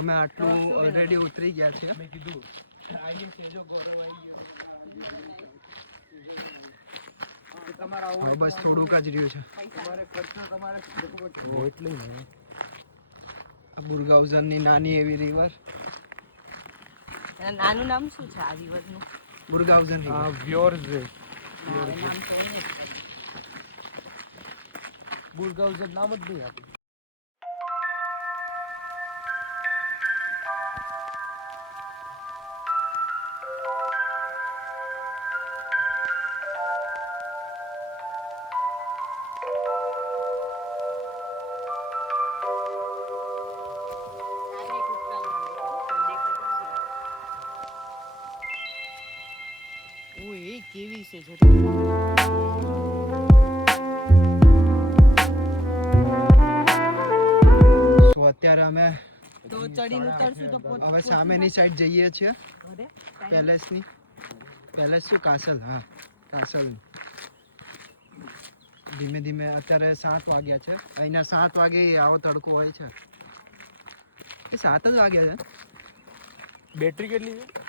અમે આટલું ઓલરેડી ઉતરી ગયા છે. મેં કીધું આઈએ છે જો ગૌરવ આવી ગયો. હવે બસ થોડુંક જ રહ્યું છે. આ બુરગાઉઝનની નાની એવી રિવર. નાનું નામ શું છે આ રિવરનું? બુરગાઉઝન આ વ્યોર્સ છે. નામ તો હોય ને. બુરગાઉઝન નામ જ નહીં આપે. કેવી છે સો અત્યારે અમે તો ચડીને ઉતરશું તો હવે સામેની સાઈડ જઈએ છીએ. પેલેસની પેલેસ શું કાસલ? હા કાસલ. ધીમે ધીમે અત્યારે 7 વાગ્યા છે. અહીંના 7 વાગે આવો તડકો હોય છે. એ 7 જ વાગ્યા છે. બેટરી કેટલી છે?